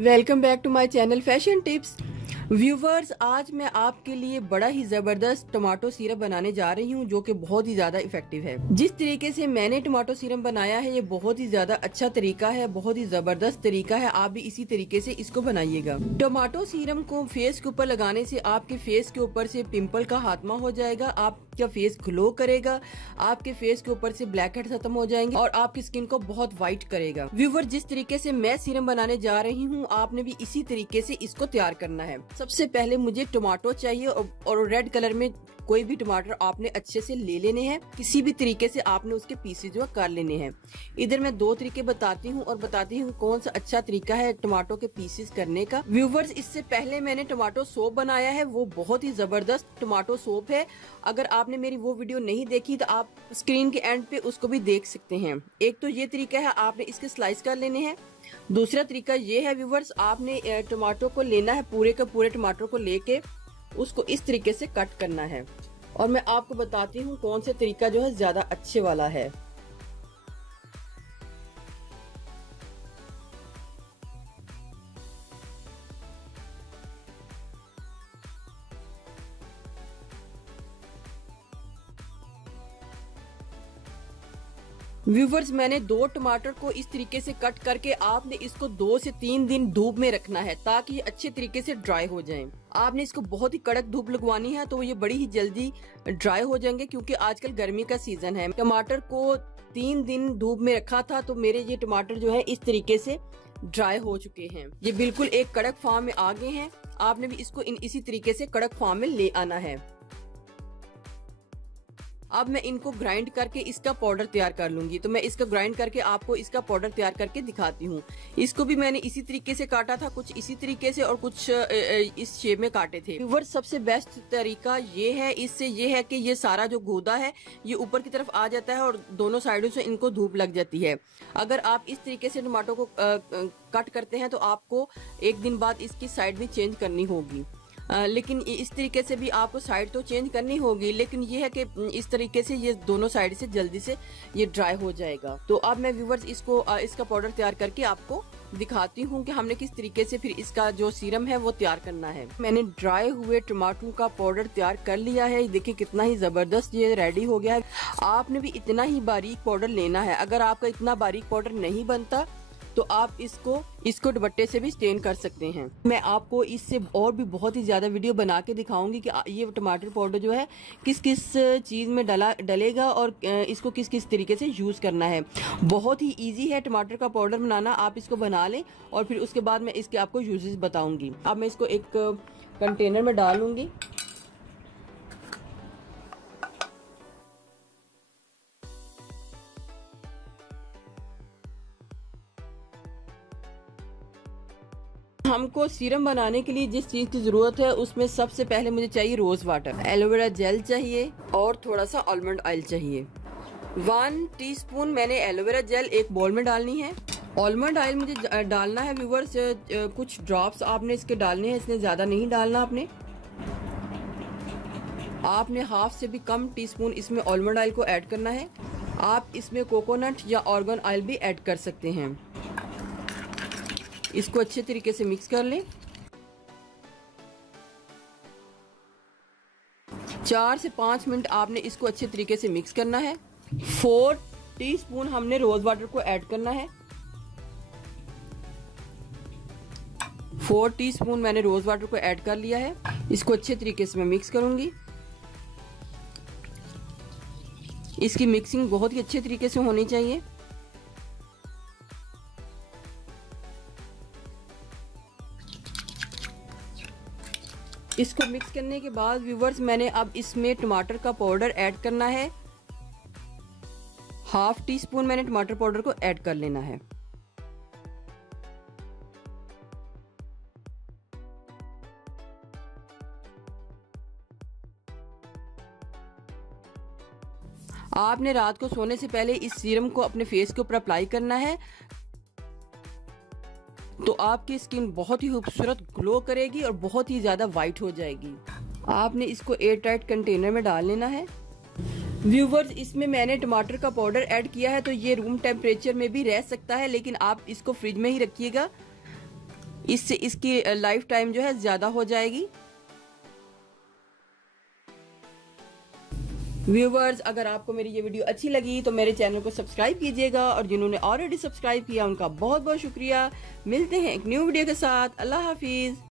Welcome back to my channel fashion tips. Viewers, आज मैं आपके लिए बड़ा ही जबरदस्त टमाटो सिरप बनाने जा रही हूँ जो कि बहुत ही ज्यादा इफेक्टिव है। जिस तरीके से मैंने टमाटो सिरप बनाया है ये बहुत ही ज्यादा अच्छा तरीका है, बहुत ही जबरदस्त तरीका है। आप भी इसी तरीके से इसको बनाइएगा। टमाटो सिरप को फेस के ऊपर लगाने से आपके फेस के ऊपर से पिंपल का खात्मा हो जाएगा, आपका फेस ग्लो करेगा, आपके फेस के ऊपर से ब्लैक हेड खत्म हो जाएंगे और आपकी स्किन को बहुत व्हाइट करेगा। व्यूवर, जिस तरीके से मैं सिरप बनाने जा रही हूँ आपने भी इसी तरीके से इसको तैयार करना है। सबसे पहले मुझे टमाटो चाहिए और रेड कलर में कोई भी टमाटर आपने अच्छे से ले लेने हैं। किसी भी तरीके से आपने उसके पीसेज जो कर लेने हैं। इधर मैं दो तरीके बताती हूँ और बताती हूँ कौन सा अच्छा तरीका है टमाटो के पीसेज करने का। व्यूवर्स, इससे पहले मैंने टमाटो सोप बनाया है, वो बहुत ही जबरदस्त टमाटो सोप है। अगर आपने मेरी वो वीडियो नहीं देखी तो आप स्क्रीन के एंड पे उसको भी देख सकते हैं। एक तो ये तरीका है, आपने इसके स्लाइस कर लेने हैं। दूसरा तरीका ये है व्यूवर्स, आपने टमाटो को लेना है, पूरे का पूरे टमाटर को लेके उसको इस तरीके से कट करना है। और मैं आपको बताती हूँ कौन सा तरीका जो है ज्यादा अच्छे वाला है। व्यूवर्स, मैंने दो टमाटर को इस तरीके से कट करके आपने इसको 2 से 3 दिन धूप में रखना है ताकि ये अच्छे तरीके से ड्राई हो जाएं। आपने इसको बहुत ही कड़क धूप लगवानी है तो ये बड़ी ही जल्दी ड्राई हो जाएंगे क्योंकि आजकल गर्मी का सीजन है। टमाटर को 3 दिन धूप में रखा था तो मेरे ये टमाटर जो है इस तरीके से ड्राई हो चुके हैं। ये बिल्कुल एक कड़क फॉर्म में आ गए हैं। आपने भी इसको इसी तरीके से कड़क फॉर्म में ले आना है। अब मैं इनको ग्राइंड करके इसका पाउडर तैयार कर लूंगी। तो मैं इसका ग्राइंड करके आपको इसका पाउडर तैयार करके दिखाती हूँ। इसको भी मैंने इसी तरीके से काटा था, कुछ इसी तरीके से और कुछ इस शेप में काटे थे। व्यूअर्स, सबसे बेस्ट तरीका ये है, इससे ये है कि ये सारा जो गूदा है ये ऊपर की तरफ आ जाता है और दोनों साइडों से इनको धूप लग जाती है। अगर आप इस तरीके से टमाटो को कट करते हैं तो आपको एक दिन बाद इसकी साइड भी चेंज करनी होगी। लेकिन इस तरीके से भी आपको साइड तो चेंज करनी होगी, लेकिन ये है कि इस तरीके से ये दोनों साइड से जल्दी से ये ड्राई हो जाएगा। तो अब मैं व्यूवर्स इसका पाउडर तैयार करके आपको दिखाती हूँ कि हमने किस तरीके से फिर इसका जो सीरम है वो तैयार करना है। मैंने ड्राई हुए टमाटर का पाउडर तैयार कर लिया है। देखिए कितना ही जबरदस्त ये रेडी हो गया है। आपने भी इतना ही बारीक पाउडर लेना है। अगर आपका इतना बारीक पाउडर नहीं बनता तो आप इसको दुपट्टे से भी स्टेन कर सकते हैं। मैं आपको इससे और भी बहुत ही ज्यादा वीडियो बना के दिखाऊंगी कि ये टमाटर पाउडर जो है किस किस चीज में डलेगा और इसको किस किस तरीके से यूज करना है। बहुत ही इजी है टमाटर का पाउडर बनाना। आप इसको बना लें और फिर उसके बाद मैं इसके आपको यूजेस बताऊंगी। अब मैं इसको एक कंटेनर में डालूंगी। हमको सीरम बनाने के लिए जिस चीज की जरूरत है उसमें सबसे पहले मुझे चाहिए रोज वाटर, एलोवेरा जेल चाहिए और थोड़ा सा आलमंड ऑयल चाहिए। 1 टीस्पून मैंने एलोवेरा जेल एक बाउल में डालनी है। आलमंड ऑयल मुझे डालना है व्यूवर्स, कुछ ड्रॉप्स आपने इसके डालने हैं, इसने ज्यादा नहीं डालना। आपने हाफ से भी कम टीस्पून इसमें आलमंड ऑयल को ऐड करना है। आप इसमें कोकोनट या आर्गन ऑयल भी ऐड कर सकते हैं। इसको अच्छे तरीके से मिक्स कर लें। 4 से 5 मिनट आपने इसको अच्छे तरीके से मिक्स करना है। 4 टीस्पून हमने रोज वाटर को ऐड करना है। 4 टीस्पून मैंने रोज वाटर को ऐड कर लिया है। इसको अच्छे तरीके से मैं मिक्स करूंगी। इसकी मिक्सिंग बहुत ही अच्छे तरीके से होनी चाहिए। इसको मिक्स करने के बाद व्यूवर्स मैंने अब इसमें टमाटर का पाउडर ऐड करना है। हाफ टीस्पून मैंने टमाटर पाउडर को ऐड कर लेना है। आपने रात को सोने से पहले इस सीरम को अपने फेस के ऊपर अप्लाई करना है तो आपकी स्किन बहुत ही खूबसूरत ग्लो करेगी और बहुत ही ज्यादा वाइट हो जाएगी। आपने इसको एयर टाइट कंटेनर में डाल लेना है। व्यूवर्स, इसमें मैंने टमाटर का पाउडर ऐड किया है तो ये रूम टेम्परेचर में भी रह सकता है, लेकिन आप इसको फ्रिज में ही रखिएगा इससे इसकी लाइफ टाइम जो है ज़्यादा हो जाएगी। व्यूवर्स, अगर आपको मेरी ये वीडियो अच्छी लगी तो मेरे चैनल को सब्सक्राइब कीजिएगा, और जिन्होंने ऑलरेडी सब्सक्राइब किया उनका बहुत बहुत शुक्रिया। मिलते हैं एक न्यू वीडियो के साथ। अल्लाह हाफिज़।